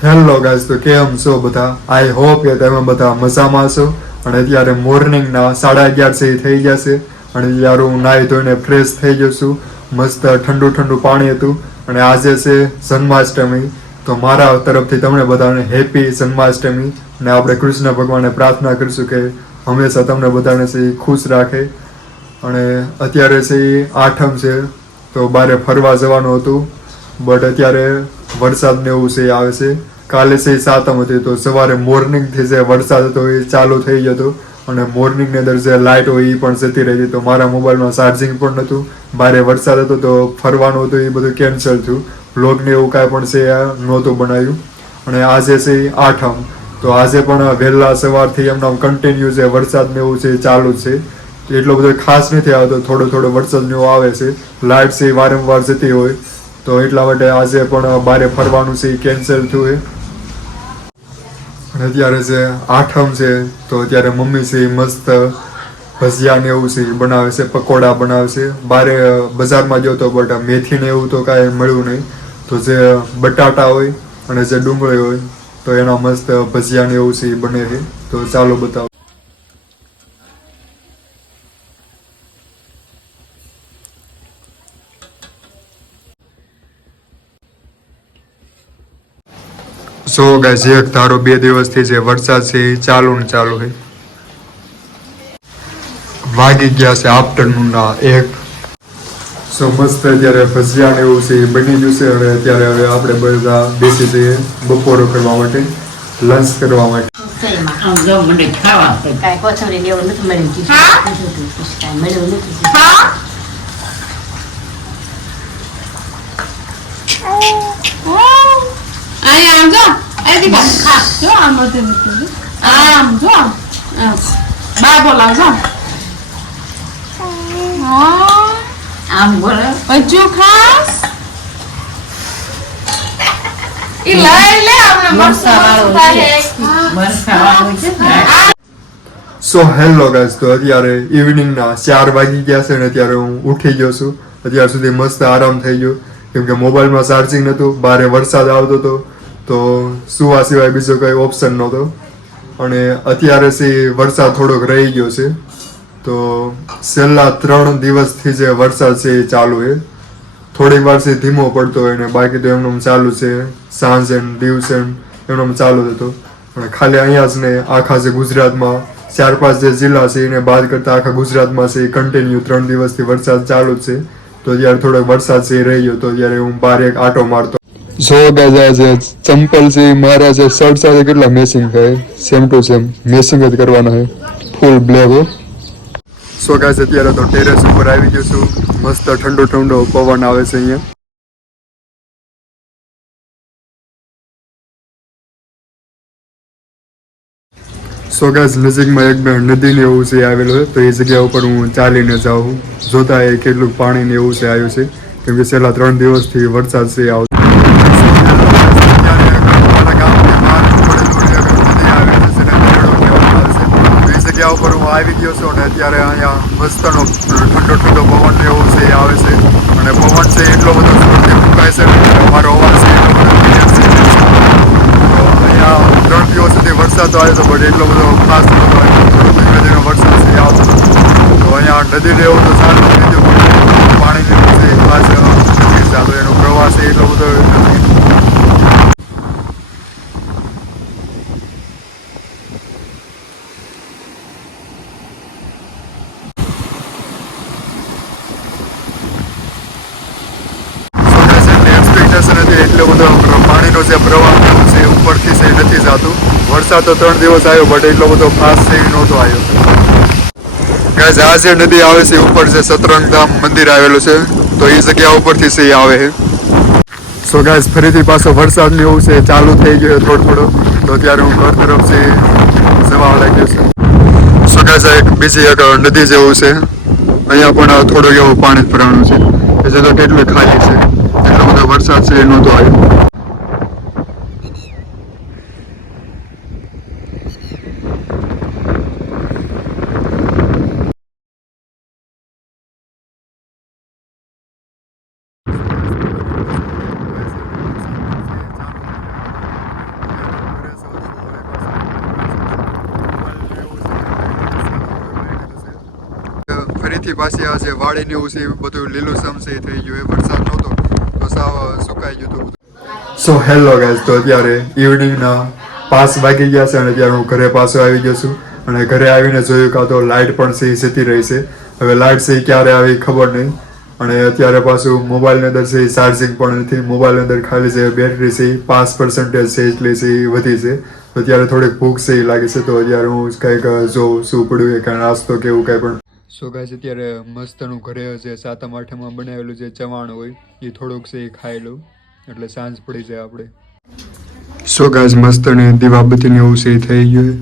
Hello guys, તો કેમ છો બધા? આઈ હોપ કે તમે બધા મજામાં છો. અને અત્યારે મોર્નિંગના 11:30 થઈ જશે અને ત્યારે હું નાહી ધોઈને ફ્રેશ થઈ ગયો છું. મસ્ત ઠંડુ ઠંડુ પાણી હતું અને આજે છે જન્માષ્ટમી. તો મારા તરફથી તમને બધાને હેપી જન્માષ્ટમી. અને આપણે કૃષ્ણ ભગવાનને પ્રાર્થના કરીશું કે હંમેશા તમને બધાને છે ખુશ રાખે. અને અત્યારે છે આઠમ છે તો બારે ફરવા જવાનું હતું, બટ અત્યારે વરસાદ ને એવું છે આવે છે. કાલે છે સાતમ હતી તો સવારે મોર્નિંગથી જે વરસાદ હતો એ ચાલુ થઈ જતો અને મોર્નિંગની અંદર જે લાઇટ હોય એ પણ જતી રહી હતી. તો મારા મોબાઈલમાં ચાર્જિંગ પણ નહોતું, બારે વરસાદ હતો તો ફરવાનું હતું એ બધું કેન્સલ થયું. વ્લોગને એવું કાંઈ પણ છે નહોતું બનાવ્યું. અને આજે છે આઠમ તો આજે પણ વહેલા સવારથી એમના કન્ટિન્યુ છે વરસાદ ને એવું છે ચાલુ જ છે. એટલો બધો ખાસ નથી આવતો, થોડો થોડો વરસાદ ને એવું આવે છે. લાઇટ છે વારંવાર જતી હોય તો એટલા માટે આજે પણ બારે ફરવાનું છે એ કેન્સલ થયું છે. અને અત્યારે જે આઠમ છે તો અત્યારે મમ્મી છે એ મસ્ત ભજીયા ને એવું છે એ બનાવે છે, પકોડા બનાવે છે. બારે બજારમાં ગયો તો બટ મેથી ને એવું તો કાંઈ મળ્યું નહીં. તો જે બટાટા હોય અને જે ડુંગળી હોય તો એના મસ્ત ભજીયા ને એવું છે એ બને છે. તો ચાલો બતાવો. સો ગાઈસ, એક ધારો 2 દિવસથી જે વરસાદ છે એ ચાલુ ને ચાલુ છે. વાગી ગયા છે આફ્ટરનૂનના 1. સો મસ્ત અત્યારે ભજીયા ને એવું છે એ બની ગયું છે. અને અત્યારે હવે આપણે બધા બેસી જઈએ બપોરો કરવા માટે, લંચ કરવા માટે. બા બોલાવજો. આમ બોલે હજુ ખાસ ઈ લઈ લે આપણે મરસાવાળું છે. સો હેલો ગાઈસ, તો અત્યારે ઇવનિંગના 4 વાગી ગયા છે અને અત્યારે હું ઉઠી ગયો છું. અત્યાર સુધી મસ્ત આરામ થઈ ગયો કેમ કે મોબાઈલમાં ચાર્જિંગ નહોતું, બારે વરસાદ આવતો હતો તો સુવા સિવાય બીજો કંઈ ઓપ્શન નહોતો. અને અત્યારે છે વરસાદ થોડોક રહી ગયો છે. તો છેલ્લા 3 દિવસથી જે વરસાદ છે એ ચાલુ છે. થોડીક વાર છે ધીમો પડતો હોય ને બાકી તો એમનું ચાલુ છે. સાંજે દિવસે એમનું ચાલુ હતો. અને ખાલી અહીંયા જ ને આખા જે ગુજરાતમાં 4-5 જે જિલ્લા છે એને બાદ કરતા આખા ગુજરાતમાં છે કન્ટિન્યુ 3 દિવસથી વરસાદ ચાલુ જ છે. તો જ્યારે થોડોક વરસાદ છે રહી ગયો તો ત્યારે હું બહાર એક આટો મારતો. જો ગાઈસ, આ ચંપલ છે મારા જે શર્ટ સાથે કેટલા મેચિંગ થાય, સેમ ટુ સેમ મેચિંગ જ કરવાના છે, ફૂલ બ્લેક હો. સો ગાઈસ, અત્યારે તો ટેરેસ ઉપર આવી ગયો છું. મસ્ત ઠંડો ઠંડો પવન આવે છે અહીંયા. સો ગાઈસ, નજીકમાં એક બે નદી ને એવું છે આવેલું છે તો એ જગ્યા ઉપર હું ચાલીને જાઉં. જોતા એ કેટલું પાણી ને એવું છે આવ્યું છે કેમ કે છેલ્લા 3 દિવસથી વરસાદ છે આવતો. જગ્યા ઉપર હું આવી ગયો છું અને અત્યારે અહીંયા મસ્તનો ઠંડો ઠંડો પવન એવું છે એ આવે છે. અને પવન છે એટલો બધો જોરથી ફૂંકાય છે ને મારો અવાજ છે એટલો બધો ક્લિયર છે. તો અહીંયા 3 દિવસ સુધી વરસાદ તો આવ્યો હતો બટ એટલો બધો ખાસ નહોતો આવ્યો. ધીમે ધીમે વરસાદ છે આવતો. તો અહીંયા નદી એવું તો ચાલુ થઈ ગયું પણ પાણી જેવું છે ખાસ નથી ચાલુ. એનો પ્રવાહ છે એટલો બધો નથી. એટલો બધો પાણીનો જે પ્રવાહ છે ઉપરથી છે નથી જતું. વરસાદ તો 3 દિવસ આવ્યો બટ એટલો બધો ખાસ છે નહોતો આવ્યો. ગાઈસ, આ જે નદી આવે છે ઉપર જે સતરંગધામ મંદિર આવેલું છે તો એ જગ્યા ઉપરથી છે આવે છે. સો ગાઈસ, ફરીથી પાછો વરસાદ ને એવું છે ચાલુ થઈ ગયો થોડો થોડો. તો અત્યારે હું ઘર તરફ છે જવા લાગ્યો છે. સો ગાઈસ, એક બીજી એક નદી જેવું છે. અહીંયા પણ થોડુંક એવું પાણી ભરાણું છે. એ જગ્યા કેટલું ખાલી છે. એટલો બધો વરસાદ છે એ નહોતો આવ્યો. પાછી આજે વાડીને એવું છે એ બધું લીલુંછમ છે એ થઈ ગયું. એ વરસાદ નહોતો તો સાવ સુકાઈ ગયું હતું બધું. સો હેલો ગાઈઝ, તો અત્યારે ઇવનિંગના 5 વાગી ગયા છે અને અત્યારે હું ઘરે પાછો આવી ગયો છું. અને ઘરે આવીને જોયું કાં તો લાઇટ પણ છે એ જતી રહી છે. હવે લાઇટ છે એ ક્યારે આવી ખબર નહીં. અને અત્યારે પાછું મોબાઈલની અંદર છે ચાર્જિંગ પણ નથી. મોબાઈલની અંદર ખાલી જે બેટરી છે એ 5% છે એટલી છે એ વધી છે. તો અત્યારે થોડીક ભૂખ છે એ લાગે છે. તો અત્યારે હું કંઈક જોઉં શું પડ્યું એ કાંઈ નાસ્તો કે એવું કાંઈ પણ. સો ગાઈઝ, અત્યારે મસ્તનું ઘરે જે 7મ 8મમાં બનાવેલું જે ચવાણ હોય એ થોડુંક છે એ ખાઈ લઉં એટલે સાંજ પડી જાય આપણે. સો ગાઈઝ, મસ્તને દીવાબત્તીને એવું છે એ થઈ ગયું.